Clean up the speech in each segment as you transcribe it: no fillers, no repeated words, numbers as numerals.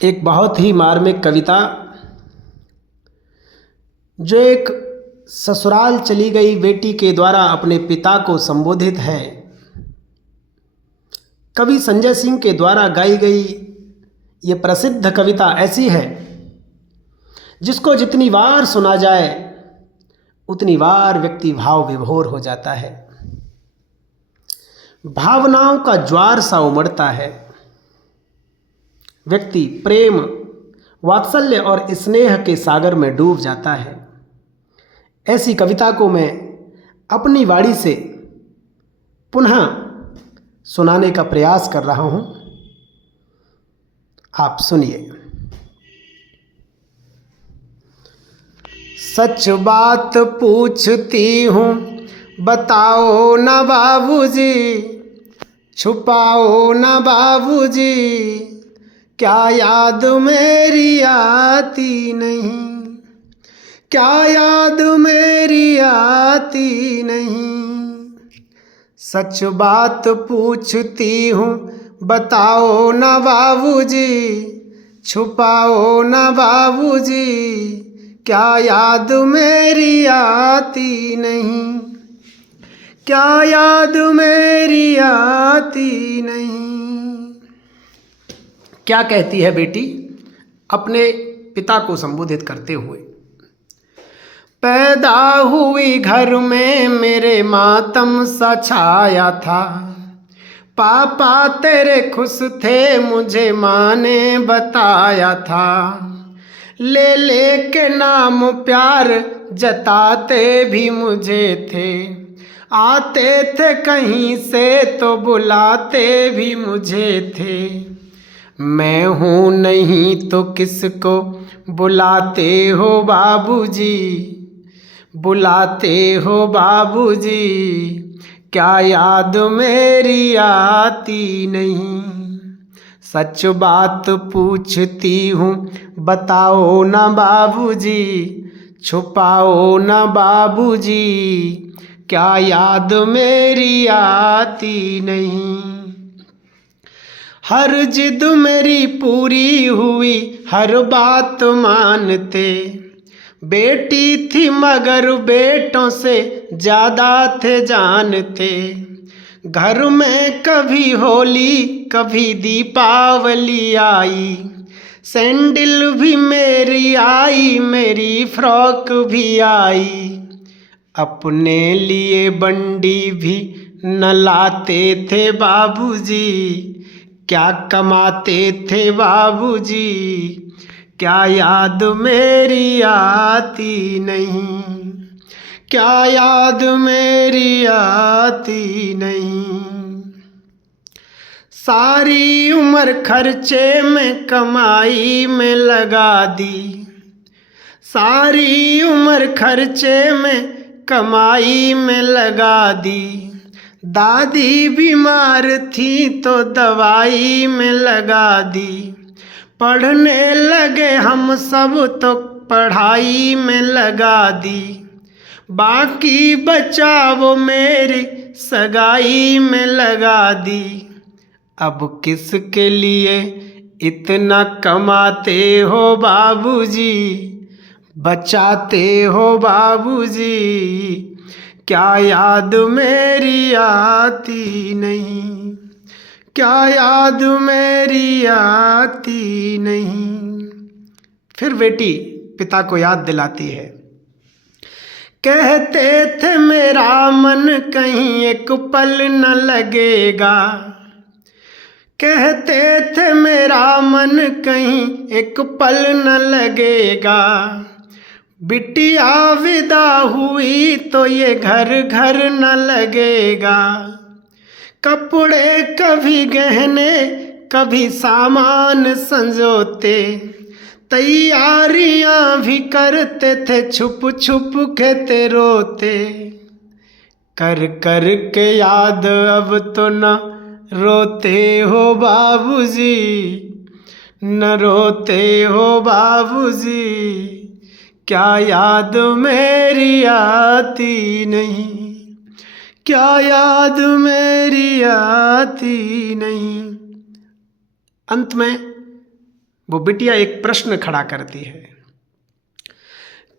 एक बहुत ही मार्मिक कविता जो एक ससुराल चली गई बेटी के द्वारा अपने पिता को संबोधित है। कवि संजय सिंह के द्वारा गाई गई ये प्रसिद्ध कविता ऐसी है जिसको जितनी बार सुना जाए उतनी बार व्यक्ति भाव विभोर हो जाता है, भावनाओं का ज्वार सा उमड़ता है। व्यक्ति प्रेम, वात्सल्य और स्नेह के सागर में डूब जाता है। ऐसी कविता को मैं अपनी वाणी से पुनः सुनाने का प्रयास कर रहा हूं। आप सुनिए। सच बात पूछती हूँ बताओ न बाबूजी, छुपाओ न बाबूजी, क्या याद मेरी आती नहीं, क्या याद मेरी आती नहीं। सच बात पूछती हूँ बताओ न बाबूजी, छुपाओ न बाबूजी, क्या याद मेरी आती नहीं, क्या याद मेरी आती नहीं। क्या कहती है बेटी अपने पिता को संबोधित करते हुए? पैदा हुई घर में मेरे मातम सा छाया था, पापा तेरे खुश थे मुझे माँ ने बताया था, ले ले के नाम प्यार जताते भी मुझे थे, आते थे कहीं से तो बुलाते भी मुझे थे। मैं हूँ नहीं तो किसको बुलाते हो बाबूजी, बुलाते हो बाबूजी, क्या याद मेरी आती नहीं। सच बात पूछती हूँ बताओ न बाबूजी, छुपाओ न बाबूजी, क्या याद मेरी आती नहीं। हर जिद मेरी पूरी हुई, हर बात मानते, बेटी थी मगर बेटों से ज़्यादा थे जानते। घर में कभी होली कभी दीपावली आई, सैंडल भी मेरी आई, मेरी फ्रॉक भी आई, अपने लिए बंडी भी न लाते थे बाबूजी, क्या कमाते थे बाबूजी, क्या याद मेरी आती नहीं, क्या याद मेरी आती नहीं। सारी उम्र खर्चे में कमाई में लगा दी, सारी उम्र खर्चे में कमाई में लगा दी, दादी बीमार थी तो दवाई में लगा दी, पढ़ने लगे हम सब तो पढ़ाई में लगा दी, बाकी बचा वो मेरी सगाई में लगा दी। अब किसके लिए इतना कमाते हो बाबूजी, बचाते हो बाबूजी, क्या याद मेरी आती नहीं, क्या याद मेरी आती नहीं। फिर बेटी पिता को याद दिलाती है। कहते थे मेरा मन कहीं एक पल न लगेगा, कहते थे मेरा मन कहीं एक पल न लगेगा, बिटिया विदा हुई तो ये घर घर न लगेगा, कपड़े कभी गहने कभी सामान संजोते, तैयारियां भी करते थे छुप छुप के ते रोते, कर कर के याद अब तो न रोते हो बाबूजी, न रोते हो बाबूजी, क्या याद मेरी आती नहीं, क्या याद मेरी आती नहीं। अंत में वो बिटिया एक प्रश्न खड़ा करती है,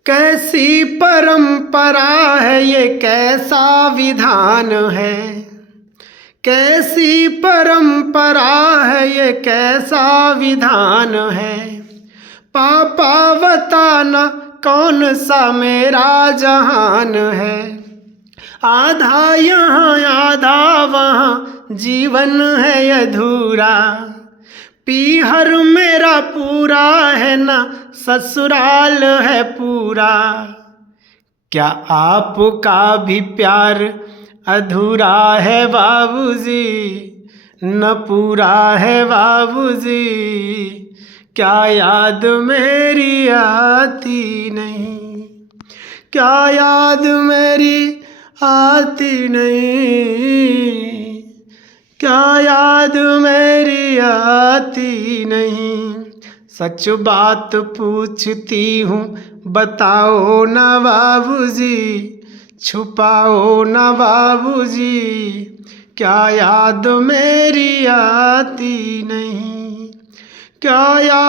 कैसी परंपरा है ये, कैसा विधान है, कैसी परंपरा है ये, कैसा विधान है, पापा बताना कौन सा मेरा जहान है, आधा यहाँ आधा वहाँ जीवन है अधूरा, पीहर मेरा पूरा है ना ससुराल है पूरा, क्या आपका भी प्यार अधूरा है बाबूजी, न पूरा है बाबूजी, क्या याद मेरी आती नहीं, क्या याद मेरी आती नहीं, क्या याद मेरी आती नहीं, सच बात पूछती हूँ बताओ ना बाबूजी, छुपाओ ना बाबूजी, क्या याद मेरी आती नहीं, क्या याद